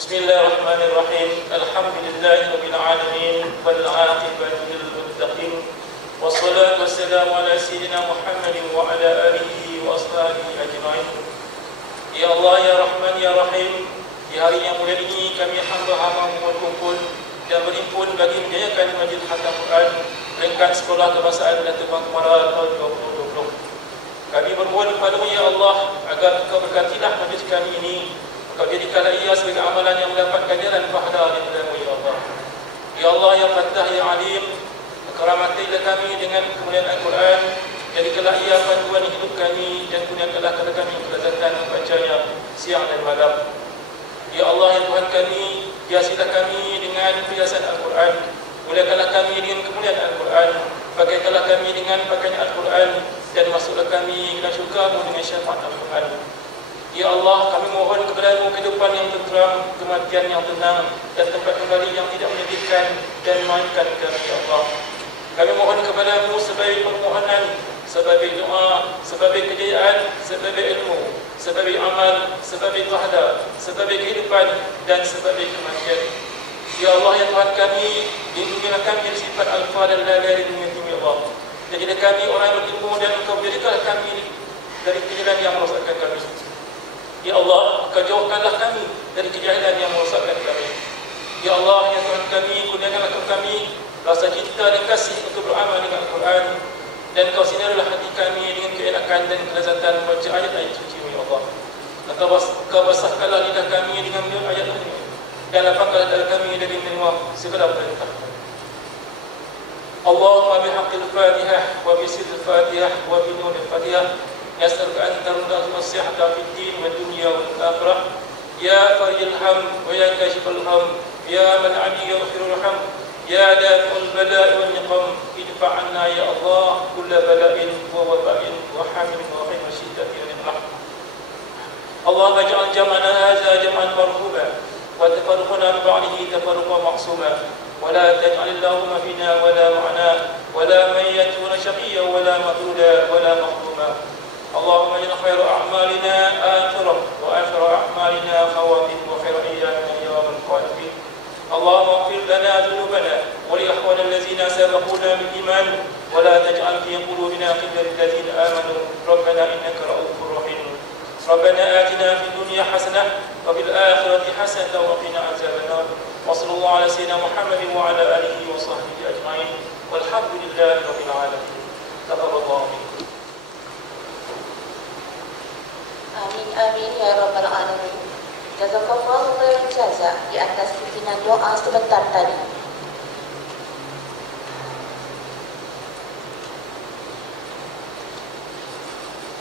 Bismillahirrahmanirrahim. Alhamdulillahirabbil alamin wal 'aqibatu lil muttaqin. Wassalatu wassalamu ala sayyidina Muhammadin wa ala alihi wa ashabihi ajma'in. Ya Allah, ya Rahman, ya Rahim, di hari yang mulia ini kami hamba-hamba berkumpul dan berhimpun bagi menjayakan majlis khatam Quran peringkat sekolah kebangsaan Datuk Bang Kemara tahun 2020. Kami bermohon kepada-Mu ya Allah agar Engkau berkatilah majlis kami ini. Kau jadikanlah ia sebagai amalan yang mendapat ganjaran pahala daripada-Mu ya Allah. Ya Allah, ya Fattah, ya Alim, keramatilah kami dengan kemuliaan Al-Quran. Jadikanlah ia panduan hidup kami dan kurniakanlah kepada kami kelezatan membacanya siang dan malam. Ya Allah, ya Tuhan kami, hiasilah kami dengan perhiasan Al-Quran. Muliakanlah kami dengan kemuliaan Al-Quran. Pakaikanlah kami dengan pakaian Al-Quran dan masuklah kami ke dalam syurga-Mu dengan syafaat Al-Quran. Ya Allah, kami mohon kepada-Mu kehidupan yang tenteram, kematian yang tenang, dan tempat kembali yang tidak menyedihkan dan memainkan kami ya Allah. Kami mohon kepada-Mu sebagai permohonan, sebagai doa, sebagai kejayaan, sebagai ilmu, sebagai amal, sebagai pahala, sebagai kehidupan, dan sebagai kematian. Ya Allah, ya Tuhan kami, lindungilah kami dari sifat alfa dan la dari dunia ya Allah. Jadilah kami orang yang berilmu dan Engkau jadikanlah kami dari kejahilan yang merosakkan kami. Ya Allah, Kau jauhkanlah kami dari kejahilan yang merosakkan kami. Ya Allah, ya Tuhan kami, kurniakanlah kami rasa cinta dan kasih untuk beramal dengan Al-Quran, dan Kau sinarilah hati kami dengan keenakan dan kelezatan membaca ayat-ayat suci-Mu ya Allah. Kau basahkanlah lidah kami dengan ayat-ayat-Mu, dan lapangkanlah dada kami dari menerima segala perintah. Allahumma bihaqqil Fatihah wa bisirril Fatihah wa binuril Fatihah nas'aluka an tarudda as-sihhata fid din wad dunya wal akhirah. Ya farijal ham wa ya kashifal ham, ya man 'ali yaghfirul ham, ya dafi'ul bala'i wal niqam, idfa' 'anna ya Allah kull bala'in wa waba'in wa hamil wa ghayr shiddati wa niqmah. Allahumma ij'al jam'ana hadha jam'an marhuba wa tafarruqana min ba'dihi tafarruqan ma'suma, wa la taj'al Allahumma fina wa la ma'ana wa la mayyitan shaqiyyan wa la maghruda wa la mahduma. اللهم اجعل خير أعمالنا آخرة وآخر أعمالنا خواتم وخير أيامنا يوم القيامة. اللهم اغفر لنا ذنوبنا ولإخواننا الذين سبقونا بالإيمان ولا تجعل في قلوبنا غلا للذين آمنوا ربنا إنك رؤوف رحيم. ربنا آتنا في الدنيا حسنة وفي الآخرة حسنة وقنا عذاب النار. وصلى الله على سيدنا محمد وعلى آله وصحبه أجمعين والحمد لله رب العالمين. تقبل الله منكم. Amin amin ya rabbal alamin. Jazakallahu khairan jazak di atas pimpinan doa sebentar tadi.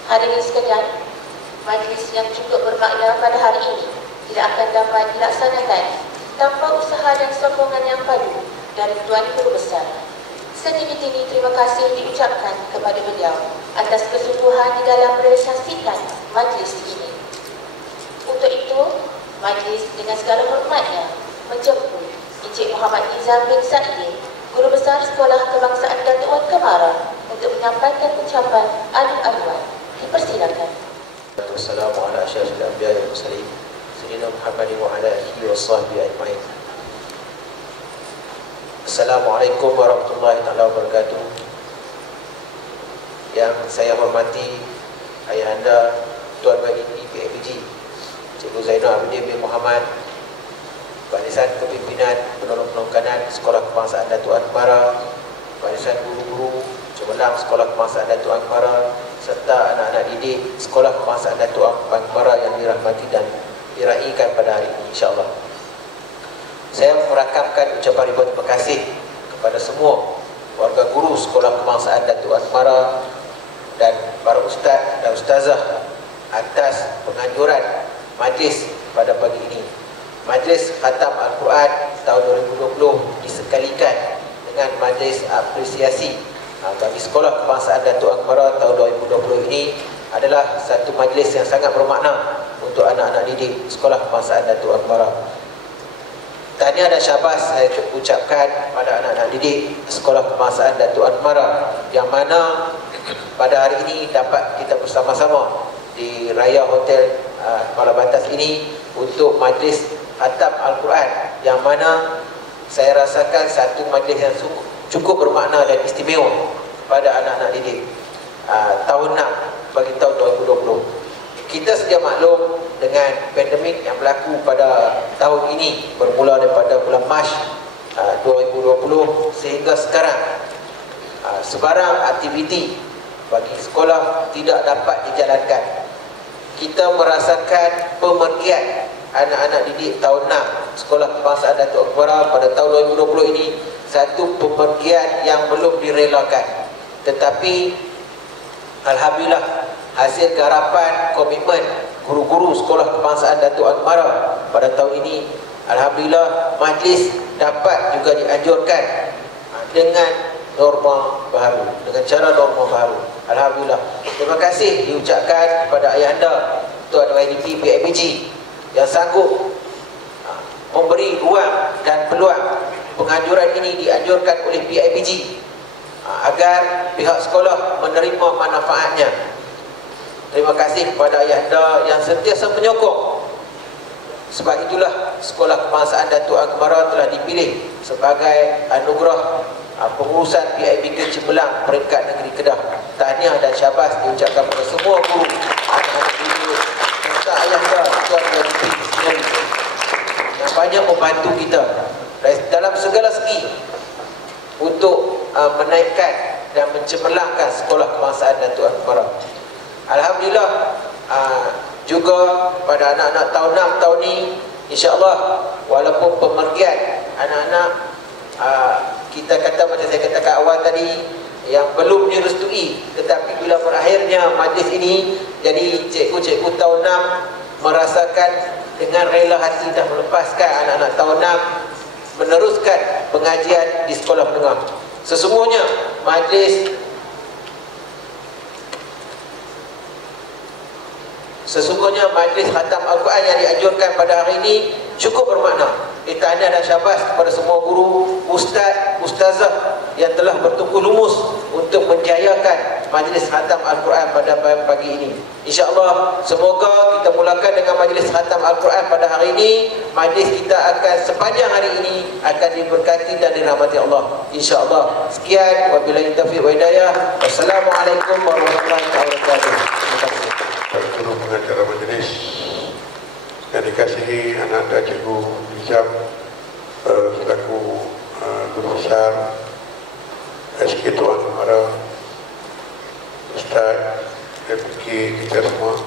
Hadirin sekalian, majlis yang cukup bermakna pada hari ini tidak akan dapat dilaksanakan tanpa usaha dan sokongan yang padu dari Tuan Guru Besar. Setinggi-tinggi terima kasih diucapkan kepada beliau atas kesungguhan di dalam merealisasikan majlis ini. Untuk itu, majlis dengan segala hormatnya menjemput Encik Muhammad Nizam bin Sa'id, Guru Besar Sekolah Kebangsaan Datuk Wan Kemara, untuk menyampaikan ucapan alu-aluan. Dipersilakan. Wassalamualaikum warahmatullahi wabarakatuh. Sayyidina Muhammadin wa ala alihi wa sahbihi ajma'in. Assalamualaikum warahmatullahi wabarakatuh. Yang saya hormati Ayahanda Tuan Bagini PFG Cikgu Zainal Abidin bin Muhammad, Barisan Kepimpinan Penolong-Penolong Kanan Sekolah Kebangsaan Datuk Wan Kemara, Barisan Guru-Guru Cemerlang Sekolah Kebangsaan Datuk Wan Kemara, serta anak-anak didik Sekolah Kebangsaan Datuk Wan Kemara yang dirahmati dan diraikan pada hari ini insya-Allah. Saya merakamkan ucapan ribuan terima kasih kepada semua warga guru Sekolah Kebangsaan Datuk Wan Kemara dan para ustaz dan ustazah atas penganjuran majlis pada pagi ini. Majlis Khatam Al-Quran tahun 2020 disekalikan dengan majlis apresiasi bagi Sekolah Kebangsaan Datuk Wan Kemara tahun 2020 ini adalah satu majlis yang sangat bermakna untuk anak-anak didik Sekolah Kebangsaan Datuk Wan Kemara. Tahniah dan syabas saya ucapkan pada anak-anak didik Sekolah Kebangsaan Datuk Wan Kemara yang mana pada hari ini dapat kita bersama-sama di Raya Hotel Kepala Batas ini untuk majlis khatam Al-Quran, yang mana saya rasakan satu majlis yang cukup bermakna dan istimewa pada anak-anak didik tahun 6 bagi tahun 2020. Kita sedia maklum dengan pandemik yang berlaku pada tahun ini, bermula daripada bulan Mac 2020 sehingga sekarang. Sebarang aktiviti bagi sekolah tidak dapat dijalankan. Kita merasakan pemergian anak-anak didik tahun 6 Sekolah Kebangsaan Datuk Akbar pada tahun 2020 ini, satu pemergian yang belum direlakan. Tetapi alhamdulillah, hasil garapan komitmen guru-guru Sekolah Kebangsaan Datuk Akbar pada tahun ini, alhamdulillah majlis dapat juga dianjurkan dengan norma baru, dengan cara norma baru. Alhamdulillah. Terima kasih diucapkan kepada ayahanda Tuan YDP PIBG yang sanggup memberi ruang dan peluang penganjuran ini dianjurkan oleh PIBG agar pihak sekolah menerima manfaatnya. Terima kasih kepada ayahanda yang sentiasa menyokong. Sebab itulah Sekolah Kebangsaan Datuk Akbar telah dipilih sebagai anugerah pengurusan PIBG Cemerlang peringkat negeri Kedah. Tahniah dan syabas diucapkan kepada semua guru, anak-anak didik serta ayahanda Tuan YDP sendiri yang banyak membantu kita dalam segala segi untuk menaikkan dan mencemerlangkan Sekolah Kebangsaan Datuk Akbar. Alhamdulillah, juga pada anak-anak tahun 6 tahun ini, insya-Allah, walaupun pemergian anak-anak kita kata macam saya katakan awal tadi yang belum direstui, tetapi bila berakhirnya majlis ini, jadi cikgu-cikgu tahun 6 merasakan dengan rela hati dah melepaskan anak-anak tahun 6 meneruskan pengajian di sekolah menengah. Sesungguhnya majlis khatam Al-Quran yang dianjurkan pada hari ini cukup bermakna. Tahniah dan syabas kepada semua guru, ustaz, ustazah yang telah bertungku lumus untuk menjayakan majlis khatam Al-Quran pada pagi ini. InsyaAllah, semoga kita mulakan dengan majlis khatam Al-Quran pada hari ini. Majlis kita akan sepanjang hari ini akan diberkati dan dirahmati Allah, InsyaAllah. Sekian, wabillahi taufiq wa hidayah. Wassalamualaikum warahmatullahi wabarakatuh. Terima kasih. Guru pengacara majlis yang dikasihi anak dan cikgu Nizam selaku guru besar SK Tuan Mara, Ustaz, FK kita semua,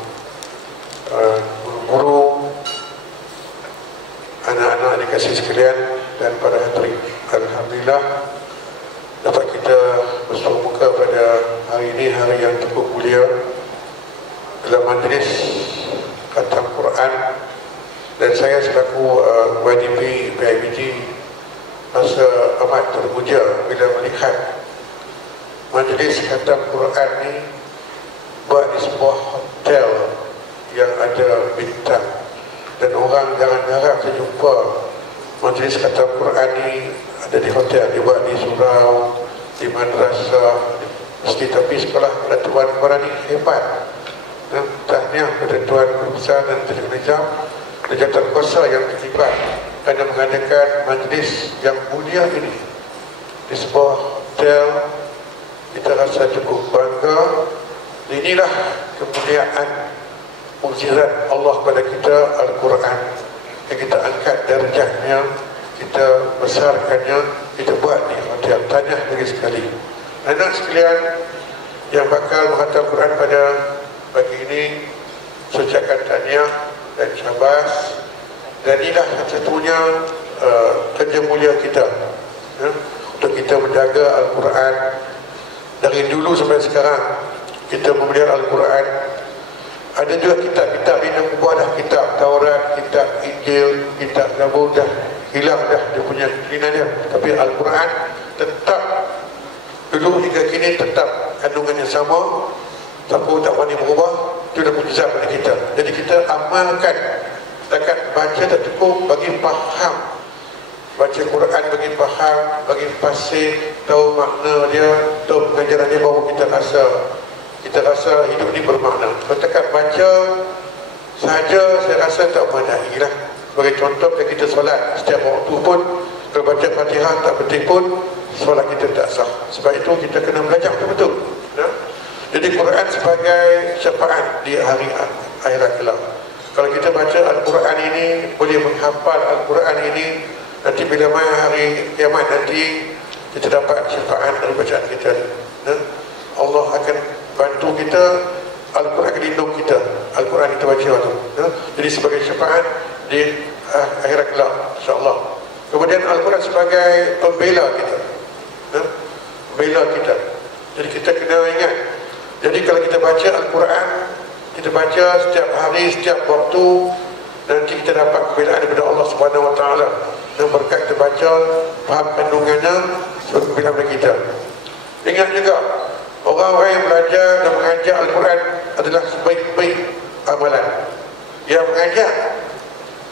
guru-guru, anak-anak dikasih sekalian dan para hadirin. Alhamdulillah dapat kita bersua muka pada hari ini, hari yang cukup mulia dalam majlis khatam Quran. Dan saya selaku YDP PIBG rasa amat terpuja bila melihat majlis khatam Quran ni buat di sebuah hotel yang ada bintang, dan orang jangan harap saya jumpa majlis khatam Quran ni ada di hotel. Dia buat di surau, di madrasah, tapi sekolah Tuan Quran ni hebat. Dan tahniah kepada Tuan Guru Besar dan Tuan Nizam dan jawatan kuasa yang terlibat kerana mengadakan majlis yang mulia ini di sebuah hotel. Kita rasa cukup bangga. Inilah kemuliaan mukjizat Allah pada kita, Al-Quran, yang kita angkat darjahnya, kita besarkannya, kita buat di hotel. Tahniah lagi sekali anak sekalian yang bakal menghatam Quran pada pagi ini. Saya ucapkan tahniah dan syabas. Dan inilah satu-satunya kerja mulia kita, untuk kita menjaga Al-Quran dari dulu sampai sekarang. Kita memelihara Al-Quran. Ada juga kitab-kitab ini yang ubah dah, kitab Taurat, kitab Injil, kitab Zabur dah hilang dah dia punya keinginan dia. Tapi Al-Quran tetap dulu hingga kini tetap kandungannya sama, tak berani berubah. Itu dah mukjizat pada kita. Jadi kita amalkan. Setakat baca tak cukup, bagi faham. Baca Quran bagi faham, bagi fasih, tahu makna dia, tahu pengajaran dia, baru kita rasa hidup ni bermakna. Setakat baca saja saya rasa tak memadai lah. Sebagai contoh, bila kita solat setiap waktu pun, kalau baca Fatihah tak betul pun, solat kita tak sah. Sebab itu kita kena belajar betul-betul. Jadi Quran sebagai syafaat di hari akhirat kelak. Kalau kita baca Al-Quran ini, boleh menghafal Al-Quran ini, nanti bila mai hari kiamat nanti, kita dapat syafaat dari bacaan kita. Allah akan bantu kita, Al-Quran akan lindung kita, Al-Quran kita baca tu. Jadi sebagai syafaat di akhirat kelak, insya-Allah. Kemudian Al-Quran sebagai pembela kita, pembela kita. Jadi kita kena ingat. Jadi kalau kita baca Al-Quran, kita baca setiap hari, setiap waktu, nanti kita dapat pembelaan daripada Allah Subhanahu Wa Taala. Dan berkat kita baca, faham kandungannya, sebagai pembelaan bagi kita. Ingat juga, orang-orang yang belajar dan mengajar Al-Quran adalah sebaik-baik amalan. Yang mengajar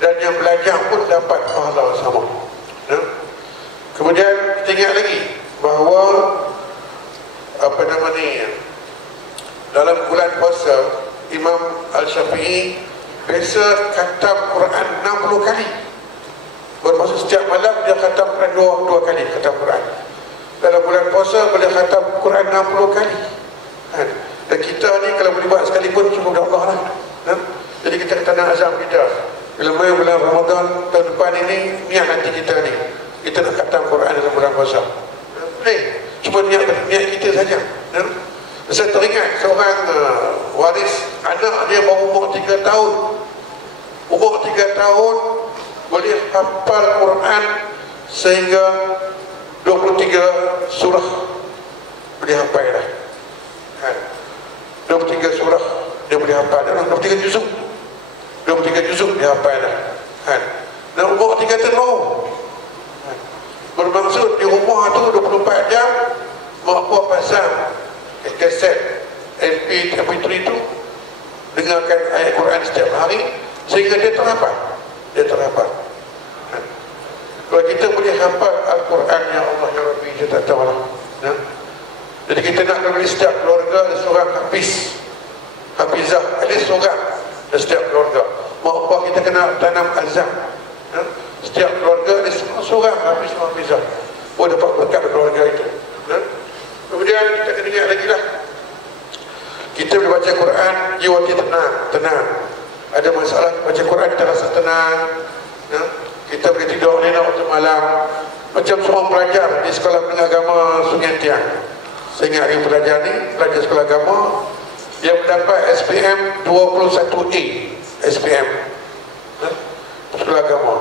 dan yang belajar pun dapat pahala sama. Kemudian kita ingat lagi bahawa dalam bulan puasa, Imam Al-Syafi'i biasa khatam Quran 60 kali. Bermaksud setiap malam dia khatam Quran dua kali khatam Quran. Dalam bulan puasa boleh khatam Quran 60 kali. Dan kita ni kalau boleh buat sekali pun cukup dah Allah lah. Jadi kita kena azam kita. Bila main bulan Ramadan tahun depan ini, niat nanti kita ni, kita nak khatam Quran dalam bulan puasa. Cuma niat kita saja. Saya teringat seorang waris, anak dia baru umur 3 tahun. Umur 3 tahun boleh hafal Quran sehingga 23 surah boleh hafal dah. 23 surah dia boleh hafal dah. 23 juzuk. 23 juzuk dia hafal dah. Dan umur 3 tahun. Bermaksud di rumah tu 24 jam mak buat pasang kaset MP3 tu, dengarkan ayat Quran setiap hari sehingga dia terhafal. Kalau kita boleh hafal Al-Quran, ya Allah ya Rabbi, kita tak tahu lah. Jadi kita nak bagi setiap keluarga ada seorang hafizah, ada seorang di setiap keluarga. Mak apa kita kena tanam azam. Setiap keluarga ada seorang hafizah. Dapat berkat keluarga itu. Kemudian kita kena ingat lagi lah, kita bila baca Quran, jiwa kita tenang. Ada masalah baca Quran, kita rasa tenang. Kita boleh tidur lena waktu malam. Macam seorang pelajar di sekolah menengah agama Sungai Tiang. Saya ingat hari pelajar ni, pelajar sekolah agama, dia mendapat SPM 21A. SPM sekolah agama.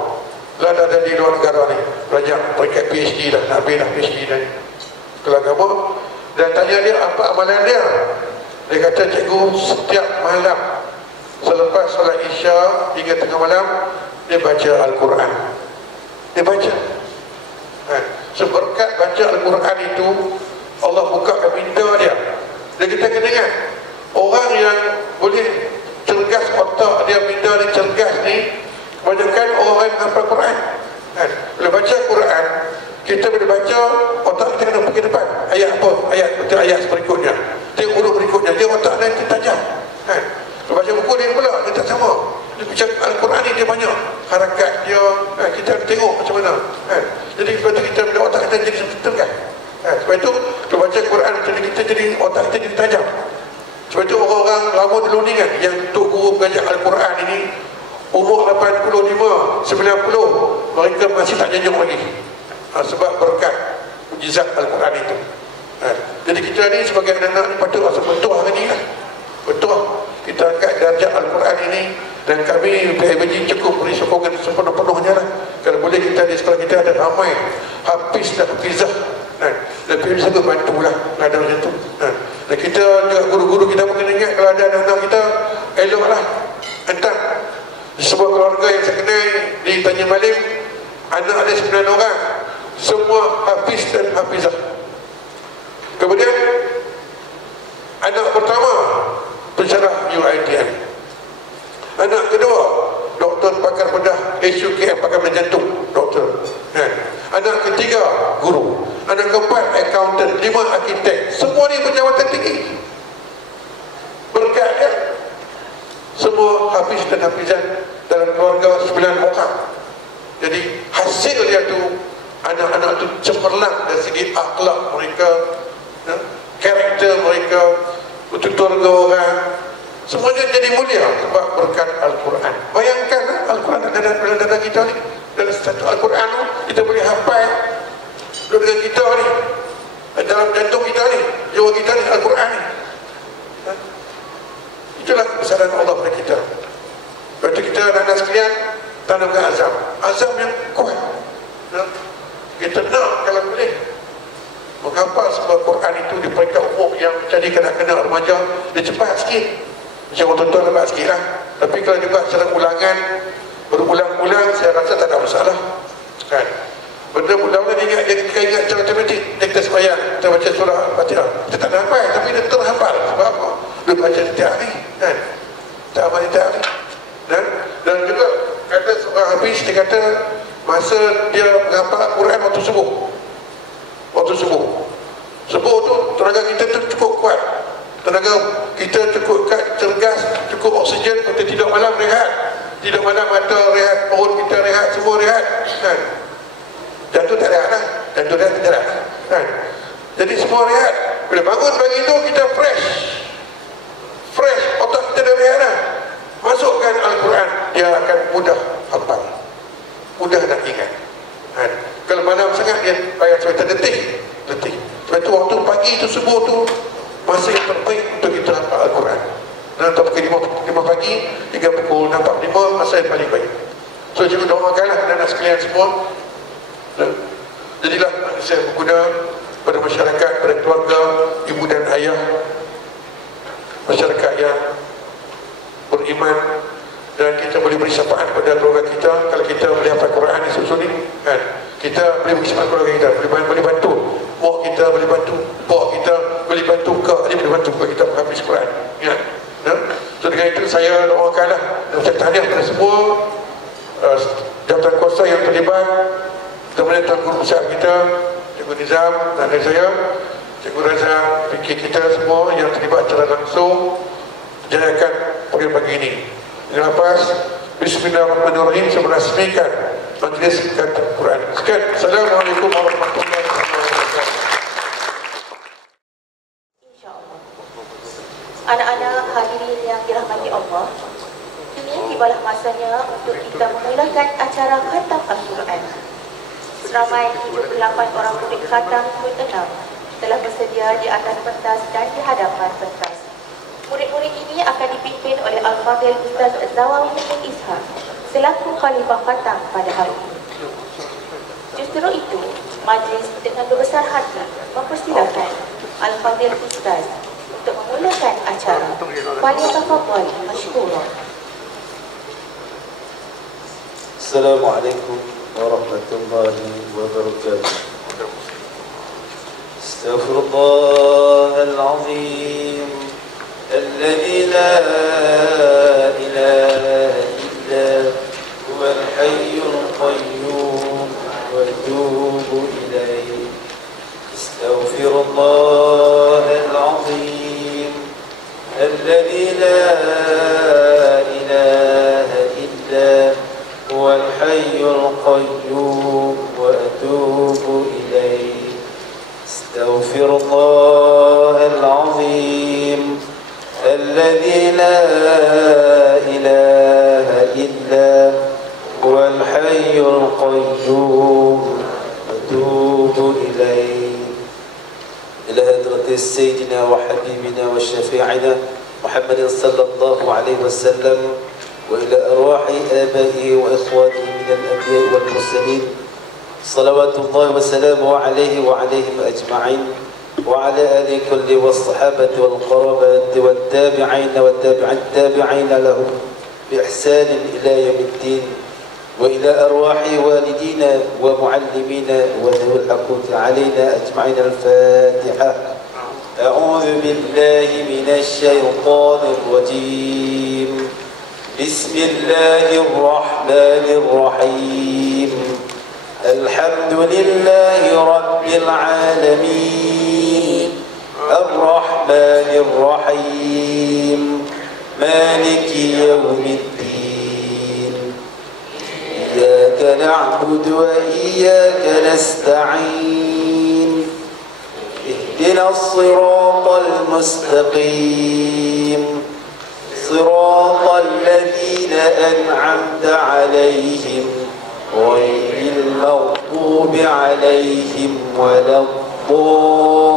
Lah dah ada di luar negara ni, pelajar peringkat PhD dah, nak habis dah PhD dah ni, sekolah agama. Dan tanya dia apa amalan dia. Dia kata, cikgu, setiap malam selepas solat Isya hingga tengah malam dia baca Al-Quran. Dia baca. Seberkat baca Al-Quran itu, Allah bukakan minda dia. Dan kita kena ingat, orang yang boleh cergas otak dia, minda dia cergas ni, kebanyakan orang yang hafal Quran. Bila baca Quran, kita boleh baca, otak kita kena pergi depan. Ayat apa? Ayat berikutnya. Tengok huruf berikutnya. Dia otak dia tajam. Kalau baca buku dia pula, dia tak sama. Dia baca Al-Quran ni dia banyak harakat dia. Kita tengok macam mana. Jadi sebab itu kita bila otak kita jadi tergas. Sebab itu kalau baca Quran kita jadi otak kita jadi tajam. Sebab itu orang-orang lama dulu ni kan, yang untuk guru mengajar Al-Quran ini umur 85, 90, mereka masih tak janjung lagi. Sebab berkat mujizat Al-Quran itu. Jadi kita ni sebagai anak-anak ni patut rasa betul hari ni lah. Betul kita angkat darjah Al-Quran ini. Dan kami PIBG cukup beri sokongan sepenuh-penuhnya lah. Kalau boleh kita di sekolah kita ada ramai hafiz dan hafizah. Dan PIBG sangat bantulah ada macam tu. Dan kita juga guru-guru kita mungkin ingat, kalau ada anak-anak kita, eloklah hantar sebuah keluarga yang saya kenal di Tanjung Malim, anak ada 9 orang, semua hafiz dan hafizah. Kemudian anak pertama pensyarah UiTM, anak kedua doktor pakar bedah HUKM, pakar bedah jantung, doktor. Anak ketiga guru, anak keempat accountant, 5 arkitek, semua ni berjawatan tinggi. Berkat dia semua hafiz dan hafizan dalam keluarga 9 orang. Jadi hasilnya tu anak-anak tu cemerlang dari segi akhlak mereka, karakter mereka, tutur orang, semuanya jadi mulia sebab berkat Al-Quran. Bayangkan Al-Quran ada dalam dada kita ni, dalam satu Al-Quran tu kita boleh hafal dengan kita ni, dalam jantung kita ni, jiwa kita ni, Al-Quran ni. Itulah kebesaran Allah pada kita. Lepas tu kita anak-anak sekalian tanamkan azam yang kuat. Kita nak kalau boleh menghafal sebuah Quran itu di peringkat umum yang jadi kanak-kanak remaja, dia cepat sikit. Macam orang tuan-tuan lambat sikit lah. Tapi kalau juga secara ulangan, berulang-ulang, saya rasa tak ada masalah kan. Benda mudah-mudahan dia ingat cara otomatik. Dia kita sembahyang, kita baca surah Al-Fatihah, kita tak ada hafal, tapi dia terhafal. Sebab apa? Dia baca setiap hari kan, tak amal setiap hari. Dan juga kata seorang Hafiz, dia kata masa dia menghafal Al-Quran waktu subuh. Waktu subuh tu tenaga kita tu cukup kuat, tenaga kita cukup cergas, cukup oksigen untuk tidur malam rehat. Tidur malam mata rehat, perut kita rehat, semua rehat kan. Jantung tak rehat lah, jantung rehat tak rehat kan. Jadi semua rehat. Bila bangun pagi tu kita fresh, otak kita dah rehat lah. Masukkan Al-Quran, dia akan mudah hafal, mudah nak ingat kan. Kalau malam sangat dia payah sampai terletih. Sebab tu waktu pagi tu, subuh tu masa yang terbaik untuk kita hafal Al-Quran. Dan atau pukul 5 pagi hingga pukul 4-5 masa yang paling baik. So cikgu doakanlah anak-anak sekalian semua. Jadilah manusia berguna pada masyarakat, pada keluarga, ibu dan ayah, masyarakat yang beriman, dan kita boleh beri syafaat pada keluarga kita. Kalau kita boleh hafal Quran di susun ni kan, kita boleh beri syafaat keluarga kita, boleh bantu mak kita, boleh bantu pak kita, boleh bantu kak dia, boleh bantu kalau kita menghabis Quran ya. So dengan itu saya doakanlah dan ucap tahniah kepada semua jabatan kuasa yang terlibat, teman-teman Tuan Guru Besar kita, Cikgu Nizam dan saya, Cikgu Raza, fikir kita semua yang terlibat secara langsung jayakan pagi-pagi ini. Dengan lepas Bismillahirrahmanirrahim, saya merasmikan majlis kata Quran. Sekian, Assalamualaikum warahmatullahi wabarakatuh. InsyaAllah. Anak-anak hadirin yang dirahmati Allah, kini tibalah masanya untuk kita memulakan acara khatam Al-Quran. Seramai 78 orang murid khatam ke-6 telah bersedia di atas pentas dan di hadapan pentas. Murid-murid ini akan dipimpin oleh Al-Fadhil Ustaz Zawawi bin Ishaq selaku Khalifah Khatam pada hari ini. Justru itu, majlis dengan berbesar hati mempersilakan Al-Fadhil Ustaz untuk memulakan acara. Falyatafadhal mashkura. Assalamualaikum warahmatullahi wabarakatuh. Astaghfirullahal azim الذي لا إله إلا هو الحي القيوم وأتوب إليه استغفر الله العظيم الذي لا إله إلا هو الحي القيوم وأتوب إليه استغفر الله العظيم الذي لا إله إلا هو الحي القيوم أتوب إليه. إلى حضرة سيدنا وحبيبنا وشفيعنا محمد صلى الله عليه وسلم، وإلى أرواح آبائه وإخوانه من الأنبياء والمرسلين صلوات الله وسلامه عليه وعليهم أجمعين، وعلى آله كل والصحابة والقرابة والتابعين والتابعين لهم بإحسان إلى يوم الدين، وإلى أرواح والدينا ومعلمينا وذوي الحقوق علينا أجمعين. الفاتحة. أعوذ بالله من الشيطان الرجيم. بسم الله الرحمن الرحيم. الحمد لله رب العالمين الرحمن الرحيم مالك يوم الدين أجمعين اهدنا الصراط المستقيم صراط الذين أنعمت عليهم غير المغضوب عليهم ولا الضالين.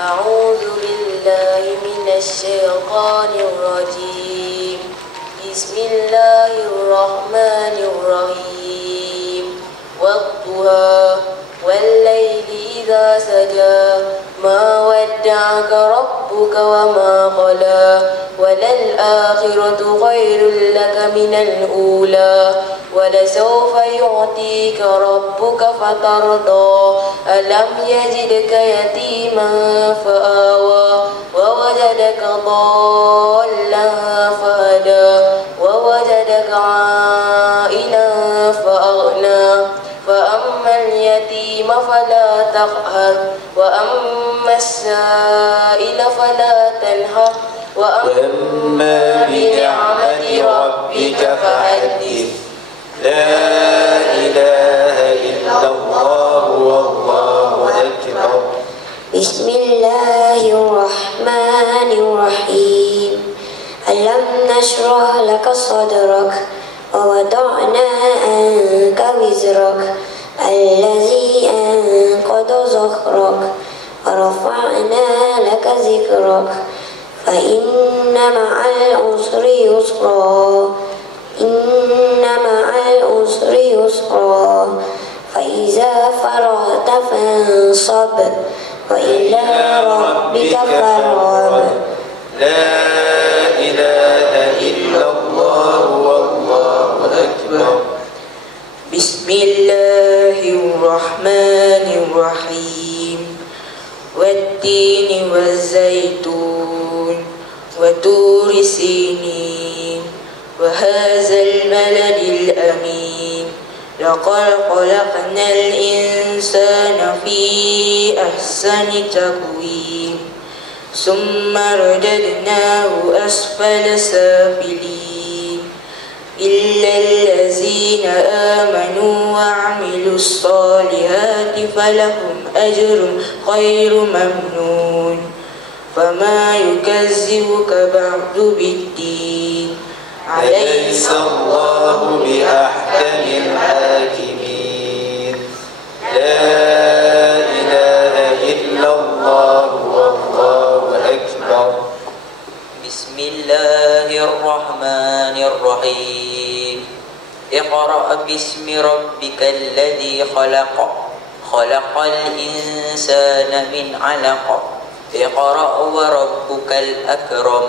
أعوذ بالله من الشيطان الرجيم. بسم الله الرحمن الرحيم. والضحى والليل إذا سجى ما ودعك ربك وما قلى وللآخرة خير لك من الأولى ولسوف يعطيك ربك فترضى ألم يجدك يتيما فآوى ووجدك ضالا فهدى ووجدك عائلا فأغنى فأما اليتيم فلا تقهر وأما السائل فلا تنهر وأما بنعمة ربك فحدث. لا إله إلا الله والله أكبر. بسم الله الرحمن الرحيم. ألم نشرح لك صدرك ووضعنا عنك وزرك الذي أنقض ظهرك ورفعنا لك ذكرك فإن مع العسر يسرا إن مع العسر يسرا فإذا فرغت فانصب وإلى ربك فارغب. لا إله إلا الله والله أكبر. بسم الله الرحمن الرحيم. والتين والزيتون وطور سينين وهذا البلد الأمين لقد خلقنا الإنسان في أحسن تقويم ثم رددناه أسفل سافلين إلا الذين آمنوا وعملوا الصالحات فلهم أجر غير ممنون فما يكذبك بعد بالدين أليس الله بأحكم الحاكمين. لا إله إلا الله والله أكبر. بسم الله الرحمن الرحيم. اقرأ باسم ربك الذي خلق خلق الإنسان من علق اقرأ وربك الأكرم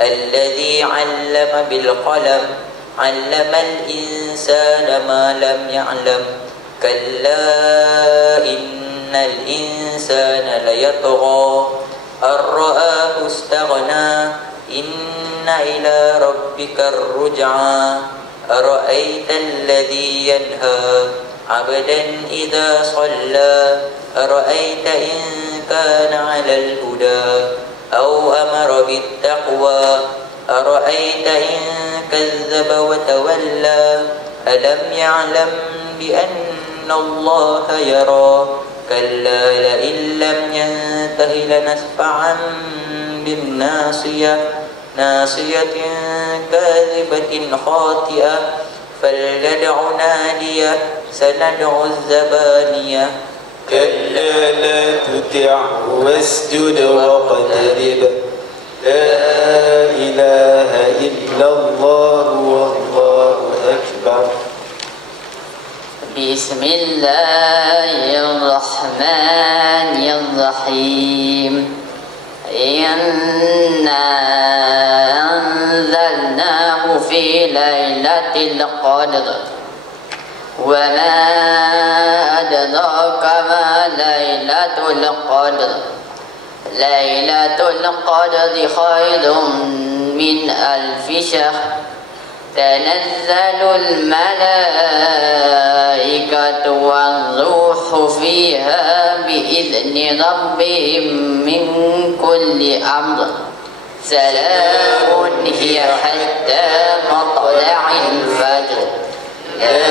الذي علم بالقلم علم الإنسان ما لم يعلم كلا إن الإنسان ليطغى أن رآه استغنى إن إلى ربك الرجعى أرأيت الذي ينهى عبدا إذا صلى أرأيت إن كان على الهدى أو أمر بالتقوى أرأيت إن كذب وتولى ألم يعلم بأن الله يرى كلا لئن لم ينته لنسفعا بالناصية ناصية كاذبة خاطئة فليدع نادية سندع الزبانية كلا لا تطعه واسجد واقترب. لا إله إلا الله والله أكبر. بسم الله الرحمن الرحيم. إنا أنزلناه في ليلة القدر وما أدراك ما ليلة القدر ليلة القدر خير من 1000 شهر تنزل الملائكة والروح فيها بإذن ربهم من كل أمر سلام هي حتى مطلع الفجر لا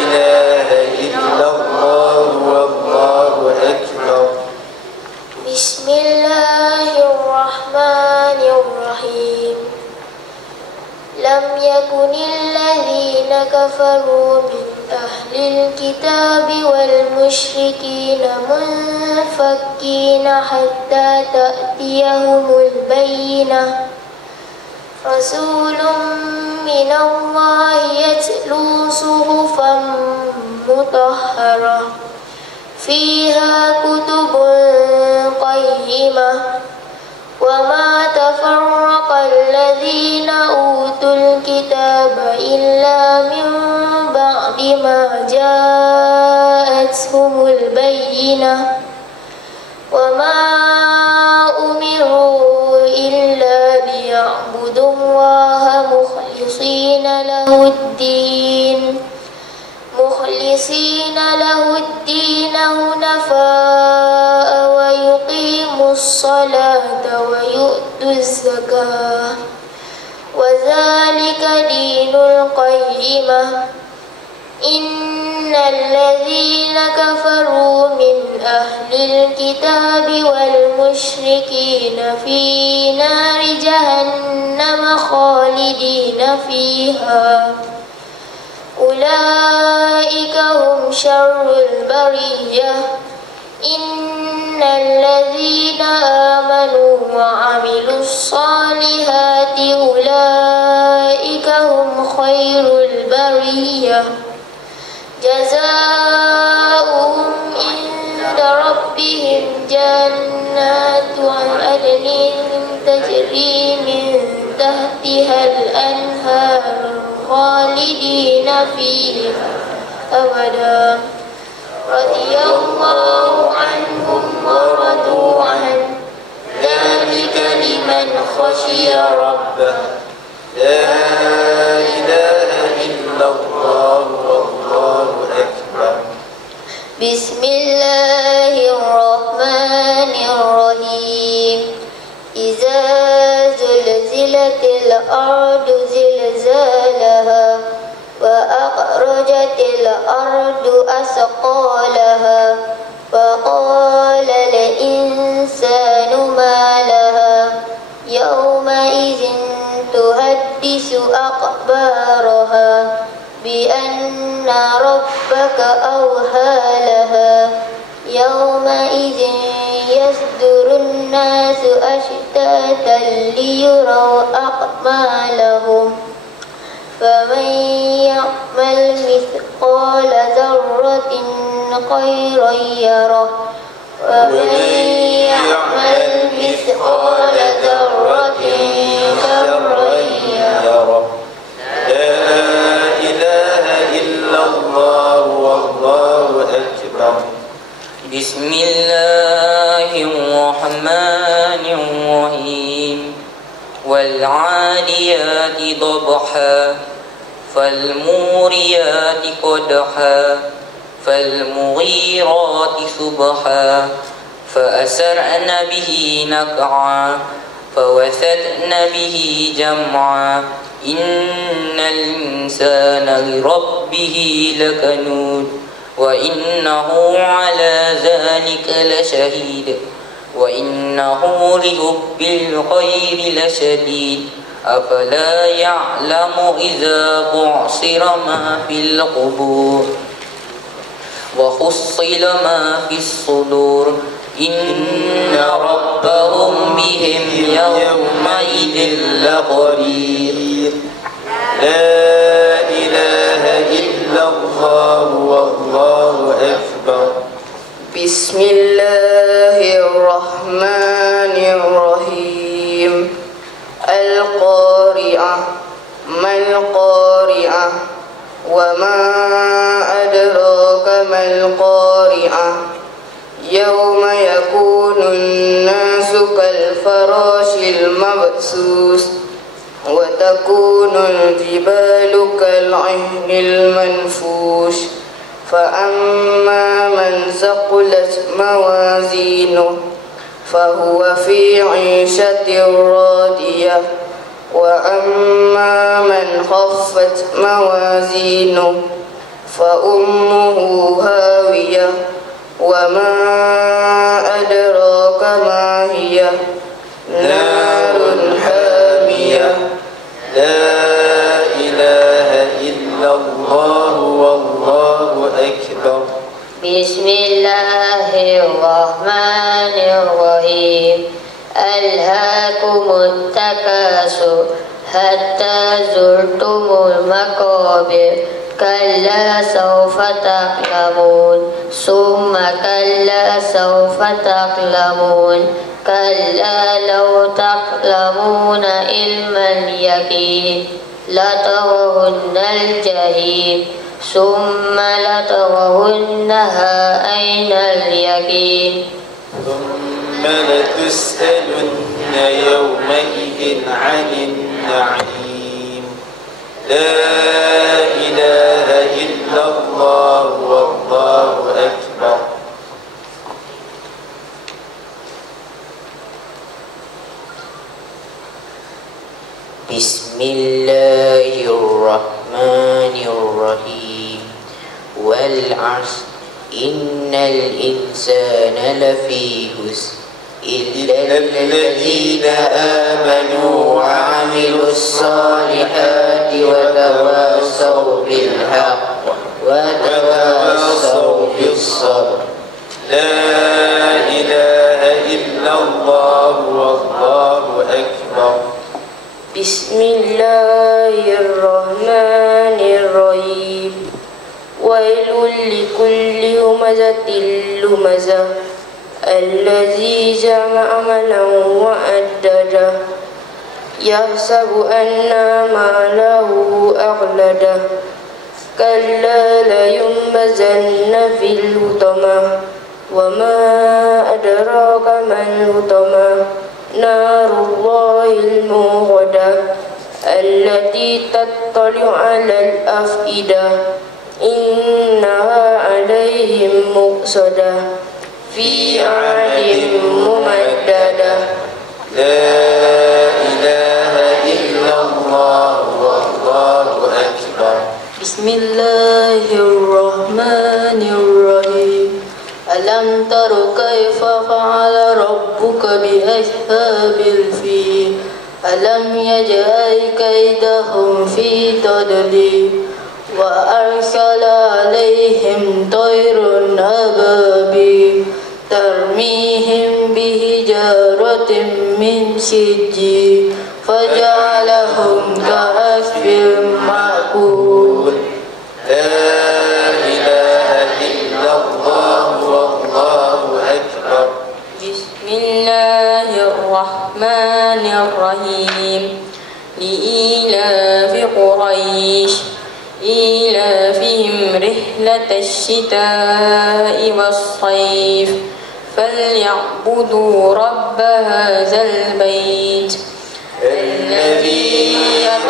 إله إلا الله والله أكبر. بسم الله الرحمن الرحيم. لم يكن الذين كفروا من أهل الكتاب والمشركين منفكين حتى تأتيهم البينة. رسول من الله يتلو صحفا مطهرة فيها كتب قيمة. وما تفرق الذين أوتوا الكتاب إلا من بعد ما جاءتهم البينة. وما أمروا إلا ليعبدوا الله مخلصين له الدين حنفاء ويقيموا الصلاة ويؤتوا الزكاة وذلك دين القيمة. إن الذين كفروا من أهل الكتاب والمشركين في نار جهنم خالدين فيها أولئك هم شر البرية. إن الذين آمنوا وعملوا الصالحات أولئك هم خير البرية. جزاؤهم عند ربهم جنات عدن تجري من تحتها الأنهار خالدين فيها أبدا. رضي الله عنهم ورضوا عنه ذلك لمن خشي ربه. لا إله إلا الله والله أكبر. بسم الله الرحمن الرحيم. إذا زلزلت الأرض زلزالها وأخرجت الأرض أثقالها وقال الإنسان ما لها يومئذ تحدث أخبارها بأن ربك أوحى لها. يومئذ يصدر الناس أشتاتا ليروا أعمالهم. فمن يعمل مثقال ذرة خيرا يره ومن يعمل مثقال ذرة شرا يره. لا إله إلا الله والله أكبر. بسم الله الرحمن الرحيم. والعاديات ضبحا فالموريات قدحا فالمغيرات صبحا فأسرن به نقعا فوسطن به جمعا. إن الإنسان لربه لكنود وإنه على ذلك لشهيد وإنه لحب الخير لشديد. أفلا يعلم إذا بعثر ما في القبور وحصل ما في الصدور. إن ربهم بهم يومئذ لخبير. لا إله إلا الله والله أكبر. بسم الله الرحمن الرحيم. القارعة ما القارعة وما أدراك ما القارعة. يوم يكون الناس كالفراش المبثوث وتكون الجبال كالعهن المنفوش. فأما من ثقلت موازينه فهو في عيشة راضية وأما من خفت موازينه فأمه هاوية وما أدراك ما هي نار حامية لا إله إلا الله والله أكبر بسم الله الرحمن الرحيم ألهاكم التكاثر حتى زرتم المقابر كلا سوف تعلمون ثم كلا سوف تعلمون كلا لو تعلمون علم اليقين لترون الجحيم ثم لترونها عين اليقين ثم لتسألن يومئذ عن النعيم لا إله إلا الله والله أكبر بسم الله الرحمن الرحيم والعصر إن الإنسان لفي خسر إلا الذين آمنوا وعملوا الصالحات وتواصوا بالحق وتواصوا بالصبر لا إله إلا الله والله أكبر بسم الله الرحمن الرحيم ويل لكل همزة لمزة الذي جمع مالا وعدده يحسب أن ماله أخلده كلا لينبذن في الحطمة وما أدراك ما الحطمة نار الله الموقدة التي تطلع على الأفئدة إنها عليهم مؤصدة في عهد ممددة لا إله إلا الله والله أكبر بسم الله الرحمن الرحيم ألم تر كيف فعل ربك بأصحاب الفيل ألم يجعل كيدهم في تضليل وأرسل عليهم طير أبابيل ترميهم بحجارة من سجيل فجعلهم كعصف مأكول لا إله إلا الله والله أكبر بسم الله الرحمن الرحيم لإيلاف قريش إيلافهم رحلة الشتاء والصيف فليعبدوا رب هذا البيت الذي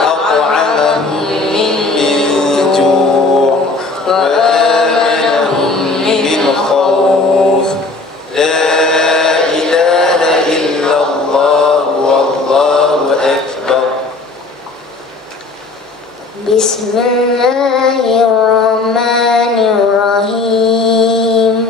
أطعمهم من جوع وآمنهم من خوف لا إله إلا الله والله أكبر بسم الله الرحمن الرحيم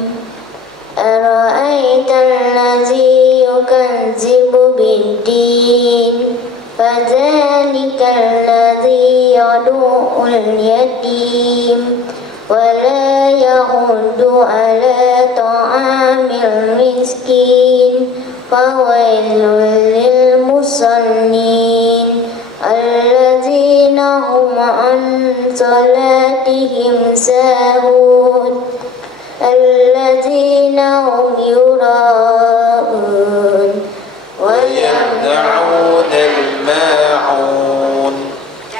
أرأيت الذي يكذب بالدين فذلك الذي يدعو اليتيم ولا يحض على طعام المسكين فويل للمصلين الذين هم عن صلاتهم ساهون الذين هم يراءون ويمنعون الماعون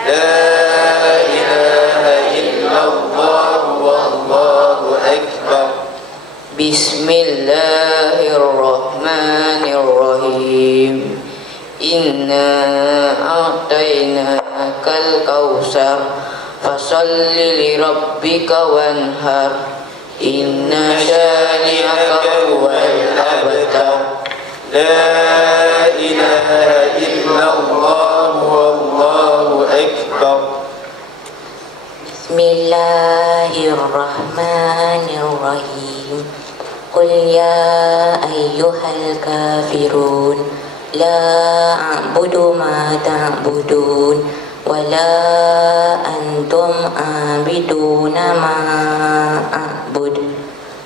لا إله إلا الله والله أكبر بسم الله الرحمن الرحيم إنا أعطيناك الكوثر فصل لربك وانهر إن شانئك هو الأبتر لا إله إلا الله Bismillahirrahmanirrahim. Qul ya ayyuhal kafirun la a'budu ma ta'budun wa la antum a'biduna ma a'bud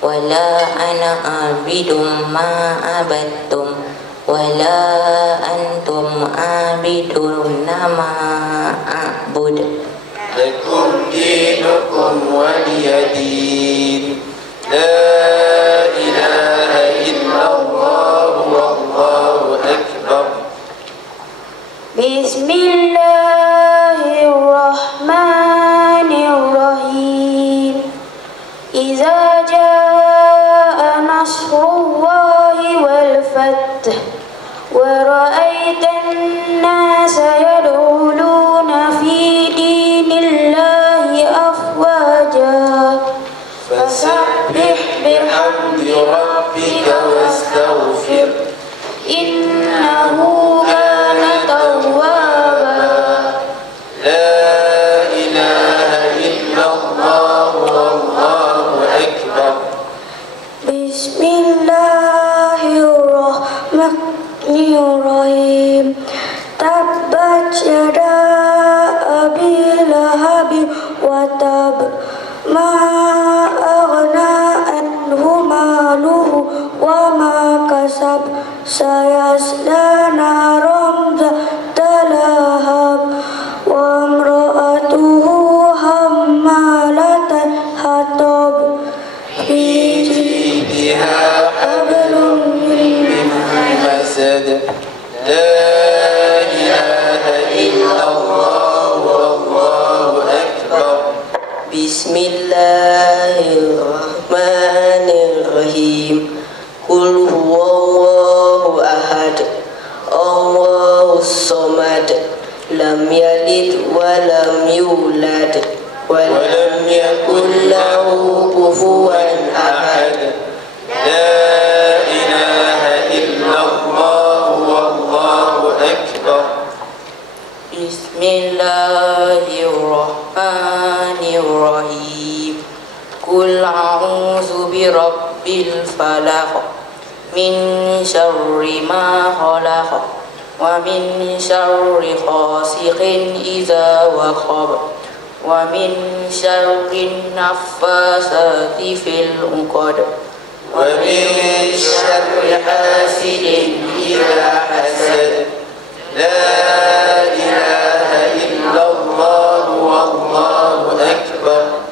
wa la ana a'bidum ma abattum wa la antum a'biduna ma a'bud. Lakum dinukum waliyadin. La ilaha illallah wallahu akbar. Bismillahirrahmanirrahim. Iza jaa nasrullahi wal fath wa ra'aitan nasa yadkhuluna fi dinillahi afwaja fasabbih bihamdi rabbika wastaghfir innahu kana tawwaba. La ilaha illallah wallahu akbar. Bismillahirrahmanirrahim. Tabbat yada abi lahabin wa tab ma aghna anhu maluhu wa ma kasab sayasla naran zata lahab wa imra'atuhu hammalatan hatab fi jidiha hablum min masad. La ilaha illallah wallahu akbar. Bismillahirrahmanirrahim. Qul huwallahu ahad, Allahus samad, lam yalid wa lam yulad wa lam yakul lahu kufuwan ahad. La ilaha illallah wallahu akbar. Bismillahirrahmanirrahim. Qul a'udzu birabbil falaq min syarri ma khalaq wa min syarri ghasiqin idza waqab wa min syarri naffasati fil 'uqad wa min syarri hasidin idza hasad. La ilaha illallah wallahu akbar.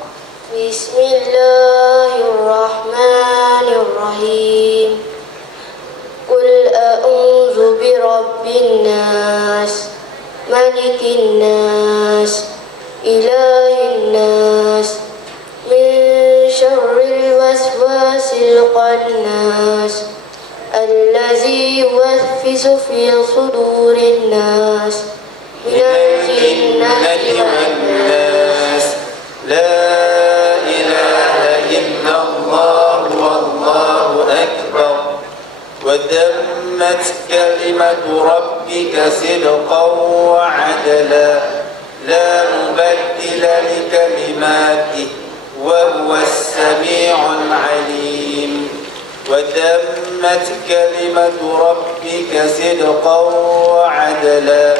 Bismillahirrahmanirrahim. Qul a'udzu birabbin nas, malikin nas, ilahin nas, min syarril waswasil khannas, allazi yuwaswisu fi sudurin nas, minal jinnati wan nas. La ilaha illallah wallahu akbar. Wa tammat kalimatu rabbika sidqan wa adla. La mubaddila li kalimatihi wa huwa as-sami'ul 'alim. Wa tammat kalimatu rabbika sidqan wa adla.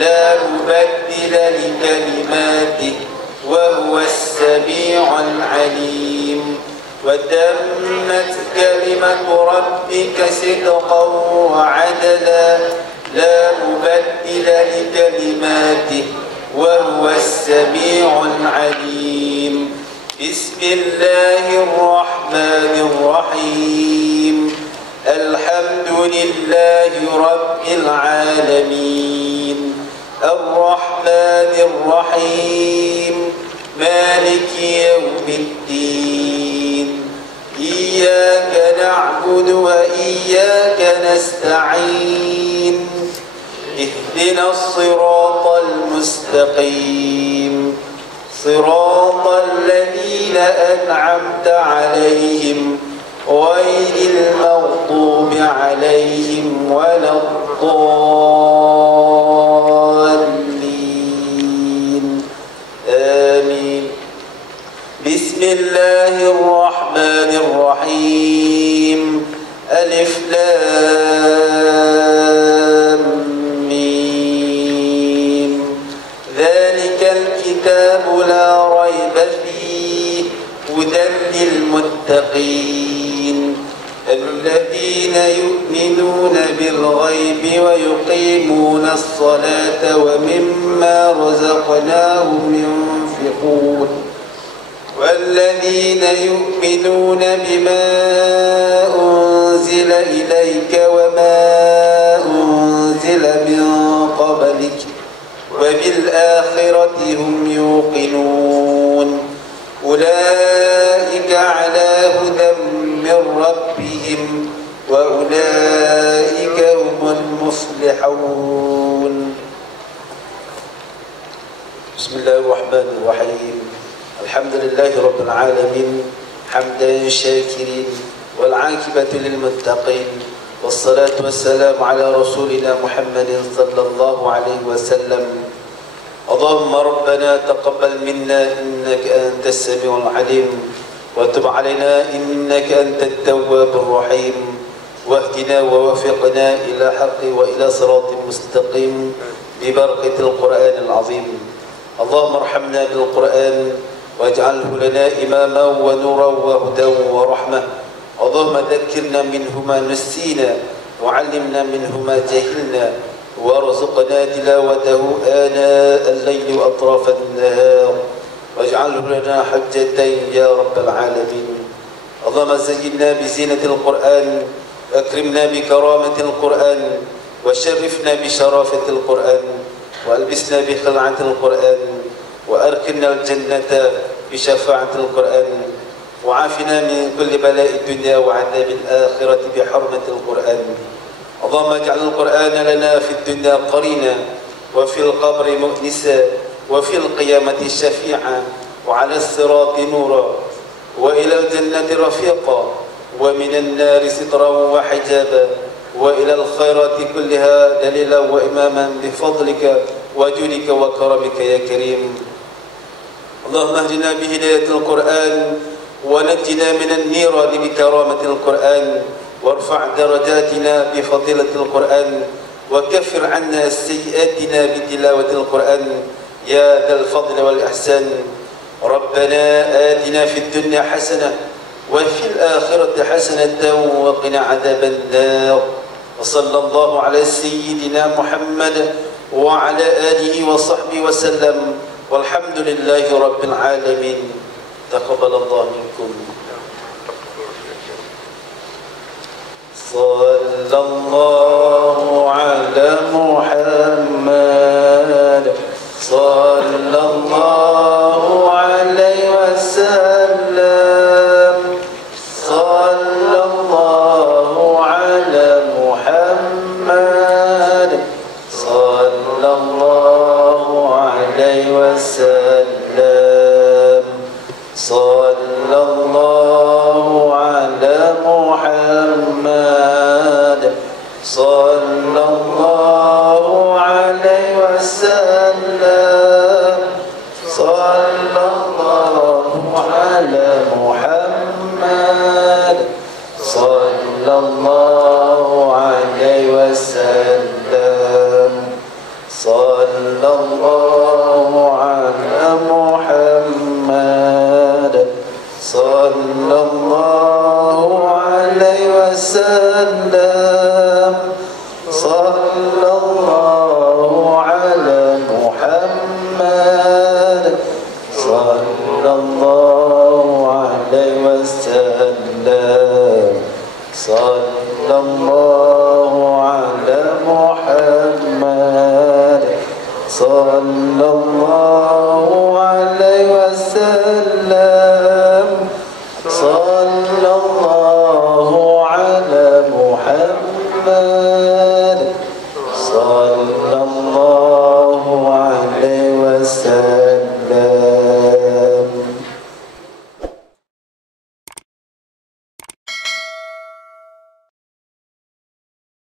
La mubaddila li kalimatihi وهو السميع العليم. وتمت كلمة ربك صدقا وعدلا لا مبدل لكلماته وهو السميع العليم. بسم الله الرحمن الرحيم. الحمد لله رب العالمين الرحمن الرحيم مالك يوم الدين. إياك نعبد وإياك نستعين. اهدنا الصراط المستقيم صراط الذين أنعمت عليهم غير المغضوب عليهم ولا الضالين. آمين. بسم الله الرحمن الرحيم ألف لام ميم ذلك الكتاب لا ريب فيه هدى للمتقين الذين يؤمنون بالغيب ويقيمون الصلاة ومما رزقناهم ينفقون والذين يؤمنون بما أنزل إليك وما أنزل من قبلك وبالآخرة هم يوقنون أولئك على هدى من ربهم وأولئك هم المفلحون. بسم الله الرحمن الرحيم الحمد لله رب العالمين حمدا شاكرين والعاقبة للمتقين والصلاة والسلام على رسولنا محمد صلى الله عليه وسلم. اللهم ربنا تقبل منا إنك أنت السميع العليم وتب علينا إنك أنت التواب الرحيم واهدنا ووفقنا إلى حق وإلى صراط مستقيم ببركة القرآن العظيم. اللهم ارحمنا بالقرآن واجعله لنا إماما ونورا وهدى ورحمة. اللهم ذكرنا منه ما نسينا وعلمنا منه ما جهلنا وارزقنا تلاوته آناء الليل وأطراف النهار واجعله لنا حجة يا رب العالمين. اللهم زينا بزينة القرآن أكرمنا بكرامة القرآن وشرفنا بشرافة القرآن وألبسنا بخلعة القرآن وأركنا الجنة بشفاعة القرآن وعافنا من كل بلاء الدنيا وعذاب الآخرة بحرمة القرآن. اللهم اجعل القرآن لنا في الدنيا قرينا وفي القبر مؤنسا وفي القيامة شفيعا وعلى الصراط نورا وإلى الجنة رفيقا ومن النار سترا وحجابا وإلى الخيرات كلها دليلا وإماما بفضلك وجودك وكرمك يا كريم. اللهم اهدنا بهداية القرآن ونجنا من النيران بكرامة القرآن وارفع درجاتنا بفضيلة القرآن وكفر عنا سيئاتنا بتلاوة القرآن يا ذا الفضل والإحسان. ربنا آتنا في الدنيا حسنة وفي الآخرة حسنة وقنا عذاب النار. وصلى الله على سيدنا محمد وعلى آله وصحبه وسلم والحمد لله رب العالمين. تقبل الله منكم. صلى الله على محمد صلى الله عليه وسلم صلى الله على محمد صلى الله عليه وسلم صلى الله على محمد صلى الله عليه وسلم صلى الله على محمد صلى الله عليه وسلم صلى الله على محمد صلى الله عليه وسلم صلى الله على محمد صلى الله عليه وسلم صلى الله على محمد صلى الله عليه وسلم